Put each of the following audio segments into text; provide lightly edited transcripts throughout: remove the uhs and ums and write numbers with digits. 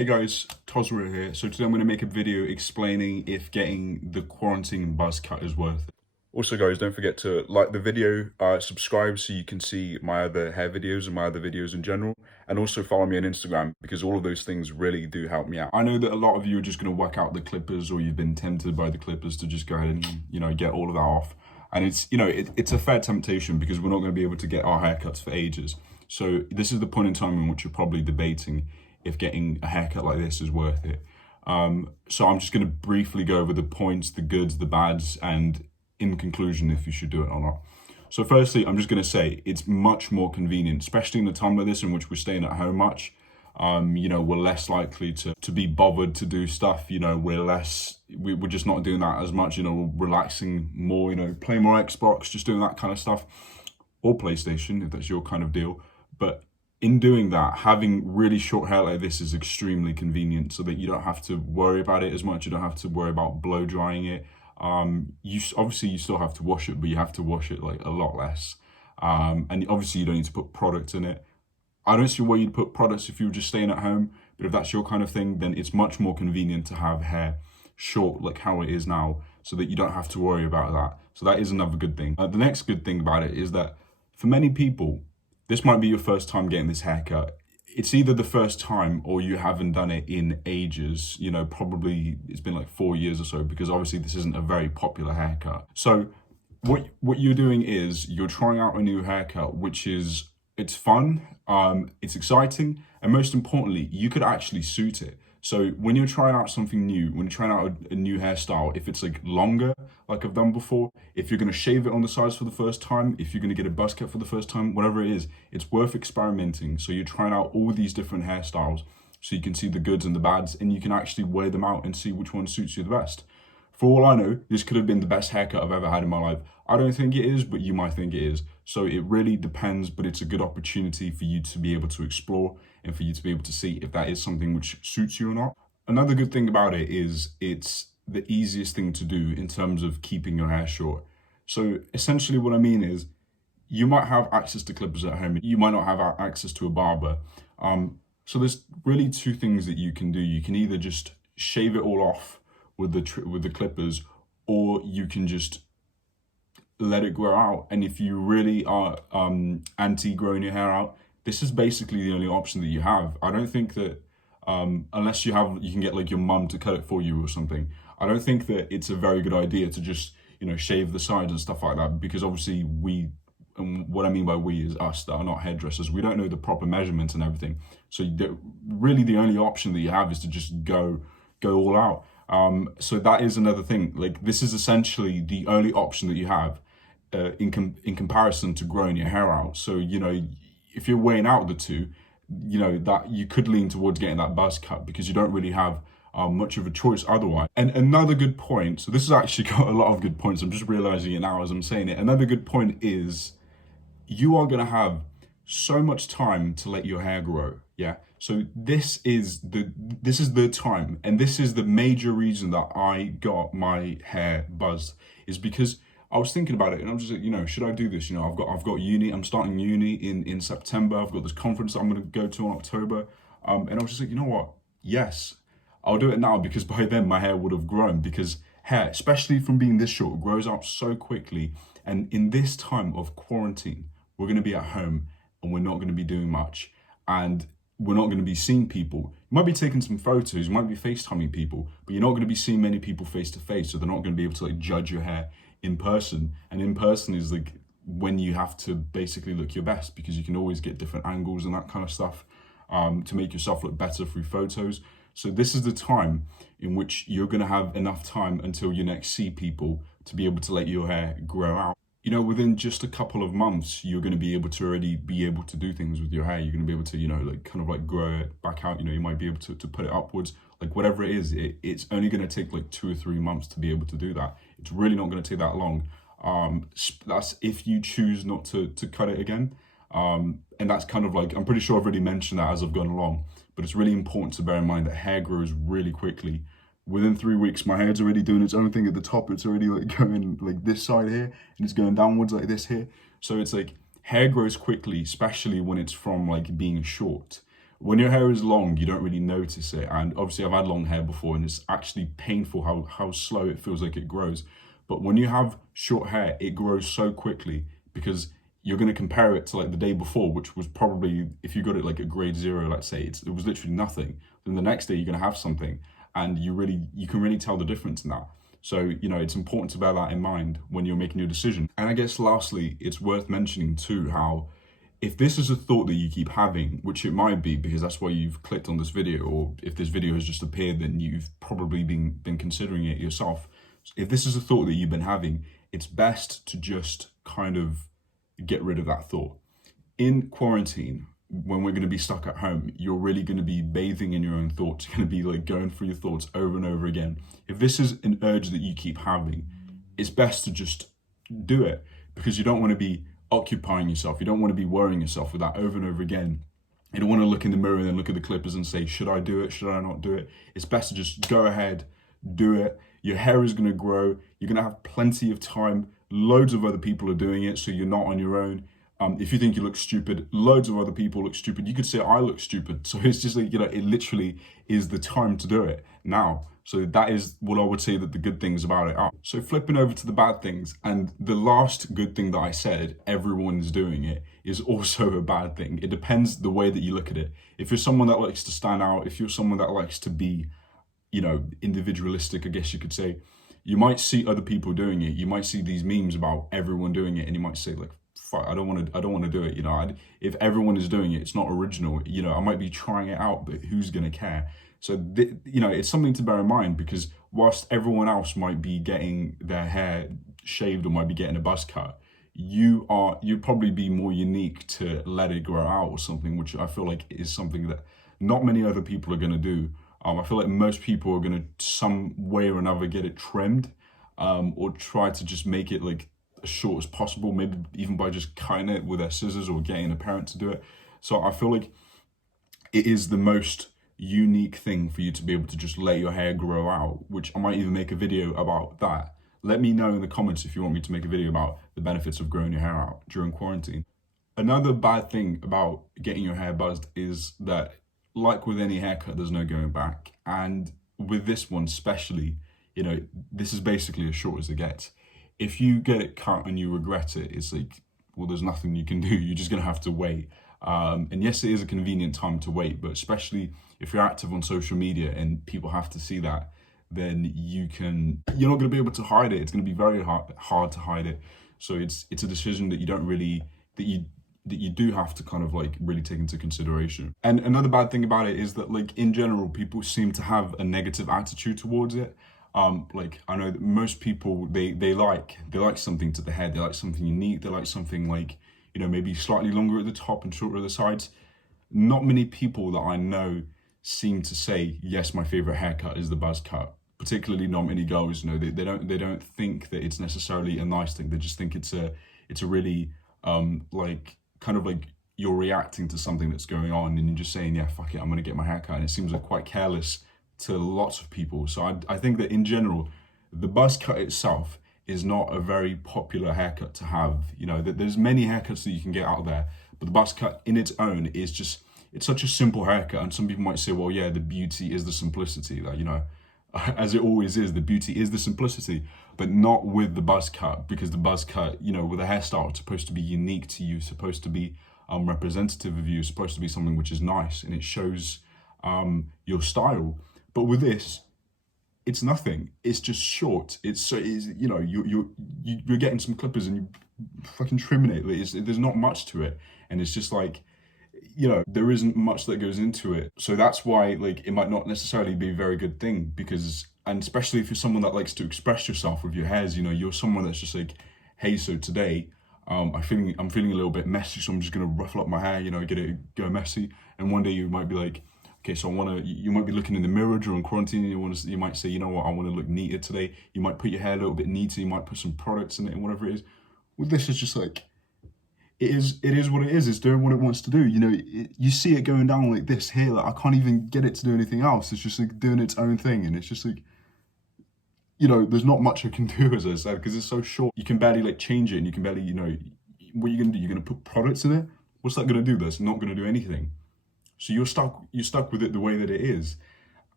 Hey guys, Tozyro here. So today I'm going to make a video explaining if getting the quarantine buzz cut is worth it. Also guys, don't forget to like the video, subscribe so you can see my other hair videos and my other videos in general, and also follow me on Instagram because all of those things really do help me out. I know that a lot of you are just going to whack out the clippers, or you've been tempted by the clippers to just go ahead and, get all of that off. And it's a fair temptation because we're not going to be able to get our haircuts for ages. So this is the point in time in which you're probably debating if getting a haircut like this is worth it. So I'm just going to briefly go over the points, the goods, the bads, and in conclusion, if you should do it or not. So firstly, I'm just going to say it's much more convenient, especially in a time like this in which we're staying at home much. We're less likely to be bothered to do stuff. We're just not doing that as much, relaxing more, playing more Xbox, just doing that kind of stuff, or PlayStation, if that's your kind of deal. But in doing that, having really short hair like this is extremely convenient so that you don't have to worry about it as much. You don't have to worry about blow drying it. You still have to wash it, but you have to wash it like a lot less. And obviously you don't need to put product in it. I don't see why you'd put products if you were just staying at home, but if that's your kind of thing, then it's much more convenient to have hair short like how it is now so that you don't have to worry about that. So that is another good thing. The next good thing about it is that for many people, this might be your first time getting this haircut. It's either the first time or you haven't done it in ages. Probably it's been like 4 years or so, because obviously this isn't a very popular haircut. So what you're doing is you're trying out a new haircut, it's fun, it's exciting, and most importantly, you could actually suit it. So when you're trying out something new, when you're trying out a new hairstyle, if it's like longer, like I've done before, if you're going to shave it on the sides for the first time, if you're going to get a buzz cut for the first time, whatever it is, it's worth experimenting. So you're trying out all these different hairstyles so you can see the goods and the bads, and you can actually weigh them out and see which one suits you the best. For all I know, this could have been the best haircut I've ever had in my life. I don't think it is, but you might think it is. So it really depends, but it's a good opportunity for you to be able to explore and for you to be able to see if that is something which suits you or not. Another good thing about it is it's the easiest thing to do in terms of keeping your hair short. So essentially what I mean is you might have access to clippers at home. You might not have access to a barber. So there's really two things that you can do. You can either just shave it all off with the clippers, or you can just let it grow out. And if you really are anti growing your hair out, this is basically the only option that you have. I don't think that unless you can get like your mum to cut it for you or something, I don't think that it's a very good idea to just shave the sides and stuff like that, because obviously and what I mean by we is us that are not hairdressers, we don't know the proper measurements and everything. So really the only option that you have is to just go all out. So that is another thing. Like, this is essentially the only option that you have in comparison to growing your hair out. So, if you're weighing out the two, that you could lean towards getting that buzz cut because you don't really have much of a choice otherwise. And another good point, so this has actually got a lot of good points, I'm just realizing it now as I'm saying it. Another good point is you are going to have so much time to let your hair grow. Yeah. So this is the time, and this is the major reason that I got my hair buzzed, is because I was thinking about it and I'm just like, should I do this? I've got uni, I'm starting uni in September. I've got this conference that I'm going to go to in October. And I was just like, you know what? Yes, I'll do it now, because by then my hair would have grown, because hair, especially from being this short, grows out so quickly. And in this time of quarantine, we're going to be at home and we're not going to be doing much. And we're not going to be seeing people. You might be taking some photos, you might be FaceTiming people, but you're not going to be seeing many people face to face. So they're not going to be able to judge your hair in person. And in person is when you have to basically look your best, because you can always get different angles and that kind of stuff to make yourself look better through photos. So this is the time in which you're going to have enough time until you next see people to be able to let your hair grow out. Within just a couple of months, you're going to be able to already be able to do things with your hair. You're going to be able to, grow it back out. You might be able to put it upwards, whatever it is. It's only going to take 2 or 3 months to be able to do that. It's really not going to take that long. That's if you choose not to cut it again. And that's I'm pretty sure I've already mentioned that as I've gone along. But it's really important to bear in mind that hair grows really quickly. Within 3 weeks, my hair's already doing its own thing at the top. It's already going this side here, and it's going downwards like this here. So it's hair grows quickly, especially when it's from being short. When your hair is long, you don't really notice it. And obviously I've had long hair before, and it's actually painful how slow it feels like it grows. But when you have short hair, it grows so quickly, because you're going to compare it to like the day before, which was probably, if you got it like a grade 0, let's say, it was literally nothing. Then the next day you're going to have something, and you can really tell the difference in that. So, it's important to bear that in mind when you're making your decision. And I guess lastly, it's worth mentioning too how, if this is a thought that you keep having, which it might be because that's why you've clicked on this video, or if this video has just appeared, then you've probably been considering it yourself. If this is a thought that you've been having, it's best to just kind of get rid of that thought. In quarantine, when we're going to be stuck at home, you're really going to be bathing in your own thoughts. You're going to be like going through your thoughts over and over again. If this is an urge that you keep having, it's best to just do it, because you don't want to be occupying yourself. You don't want to be worrying yourself with that over and over again. You don't want to look in the mirror and then look at the clippers and say, should I do it? Should I not do it? It's best to just go ahead, do it. Your hair is going to grow. You're going to have plenty of time. Loads of other people are doing it, so you're not on your own. If you think you look stupid, loads of other people look stupid. You could say, I look stupid. So it's just like, it literally is the time to do it now. So that is what I would say that the good things about it are. So flipping over to the bad things, and the last good thing that I said, everyone's doing it, is also a bad thing. It depends the way that you look at it. If you're someone that likes to stand out, if you're someone that likes to be, individualistic, I guess you could say, you might see other people doing it. You might see these memes about everyone doing it, and you might say like, fuck, I don't want to do it. If everyone is doing it, it's not original. I might be trying it out, but who's going to care? So, it's something to bear in mind, because whilst everyone else might be getting their hair shaved or might be getting a buzz cut, you'd probably be more unique to let it grow out or something, which I feel like is something that not many other people are going to do. I feel like most people are going to some way or another get it trimmed, or try to just make it like as short as possible, maybe even by just cutting it with their scissors or getting a parent to do it. So I feel like it is the most unique thing for you to be able to just let your hair grow out, which I might even make a video about that. Let me know in the comments if you want me to make a video about the benefits of growing your hair out during quarantine. Another bad thing about getting your hair buzzed is that, like with any haircut, there's no going back. And with this one especially, this is basically as short as it gets. If you get it cut and you regret it, it's like, well, there's nothing you can do. You're just going to have to wait. And yes, it is a convenient time to wait, but especially if you're active on social media and people have to see that, then you're not going to be able to hide it. It's going to be very hard to hide it. So it's a decision that you do have to kind of like really take into consideration. And another bad thing about it is that, like, in general, people seem to have a negative attitude towards it. Like, I know that most people, they like something to the hair. They like something unique. They like something like, maybe slightly longer at the top and shorter at the sides. Not many people that I know seem to say, yes, my favorite haircut is the buzz cut. Particularly not many girls. They don't think that it's necessarily a nice thing. They just think it's a really like, kind of like you're reacting to something that's going on, and you're just saying, yeah, fuck it, I'm gonna get my haircut. And it seems like quite careless to lots of people. So I think that in general, the buzz cut itself is not a very popular haircut to have. There's many haircuts that you can get out there, but the buzz cut in its own is just, it's such a simple haircut. And some people might say, well, yeah, the beauty is the simplicity. That, as it always is, the beauty is the simplicity, but not with the buzz cut, because the buzz cut, with a hairstyle, it's supposed to be unique to you, supposed to be representative of you, supposed to be something which is nice, and it shows your style. But with this, it's nothing. It's just short. You're getting some clippers and you fucking trimming it. There's not much to it, and it's just like, there isn't much that goes into it. So that's why, like, it might not necessarily be a very good thing, because, and especially if you're someone that likes to express yourself with your hairs, you're someone that's just like, hey, so today, I'm feeling a little bit messy, so I'm just gonna ruffle up my hair, get it go messy. And one day you might be like, okay, so you might be looking in the mirror during quarantine, and you might say, you know what, I want to look neater today. You might put your hair a little bit neater, you might put some products in it and whatever it is. With this, it's just like, it is what it is. It's doing what it wants to do. You see it going down like this here. Like, I can't even get it to do anything else. It's just like doing its own thing, and it's just like, there's not much I can do, as I said, because it's so short. You can barely like change it, and you can barely, what are you gonna do? You're gonna put products in it. What's that gonna do? That's not gonna do anything. So you're stuck with it the way that it is.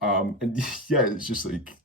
And yeah, it's just like,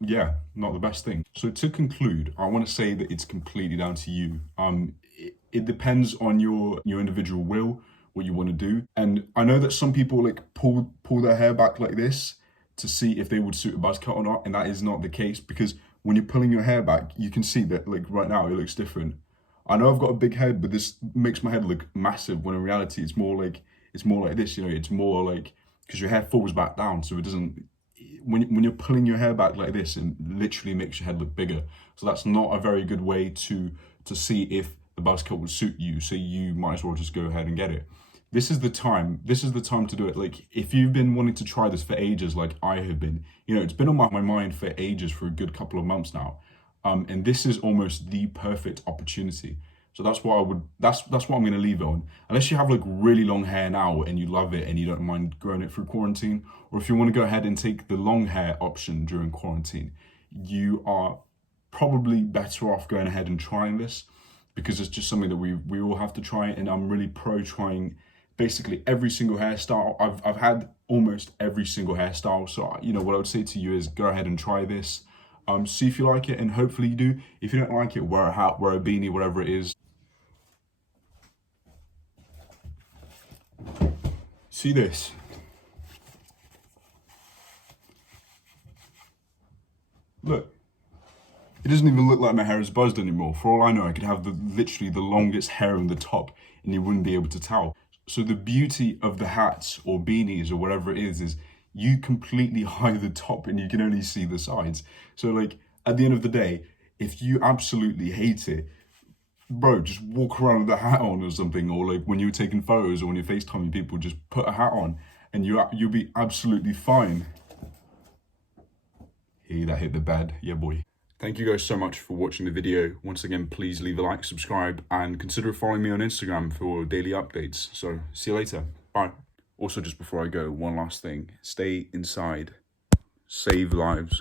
yeah, not the best thing. So to conclude, I want to say that it's completely down to you. It depends on your individual will, what you want to do. And I know that some people like pull their hair back like this to see if they would suit a buzz cut or not, and that is not the case, because when you're pulling your hair back, you can see that like right now it looks different. I know I've got a big head, but this makes my head look massive, when in reality it's more like this, it's more like, because your hair falls back down, so it doesn't, when you're pulling your hair back like this, it literally makes your head look bigger. So that's not a very good way to see if the buzz cut would suit you. So you might as well just go ahead and get it. This is the time to do it. Like, if you've been wanting to try this for ages, like I have been, it's been on my mind for ages, for a good couple of months now. And this is almost the perfect opportunity. So that's what that's what I'm gonna leave it on. Unless you have like really long hair now and you love it and you don't mind growing it through quarantine, or if you want to go ahead and take the long hair option during quarantine, you are probably better off going ahead and trying this, because it's just something that we all have to try. And I'm really pro trying basically every single hairstyle. I've had almost every single hairstyle. So what I would say to you is go ahead and try this. See if you like it, and hopefully you do. If you don't like it, wear a hat, wear a beanie, whatever it is. See this? Look. It doesn't even look like my hair is buzzed anymore. For all I know, I could have literally the longest hair on the top and you wouldn't be able to tell. So the beauty of the hats or beanies or whatever it is you completely hide the top and you can only see the sides. So like, at the end of the day, if you absolutely hate it, bro, just walk around with a hat on or something. Or like when you're taking photos or when you're FaceTiming people, just put a hat on and you'll be absolutely fine. Hey, that hit the bed. Yeah, boy. Thank you guys so much for watching the video. Once again, please leave a like, subscribe, and consider following me on Instagram for daily updates. So see you later. Bye. Also, just before I go, one last thing. Stay inside. Save lives.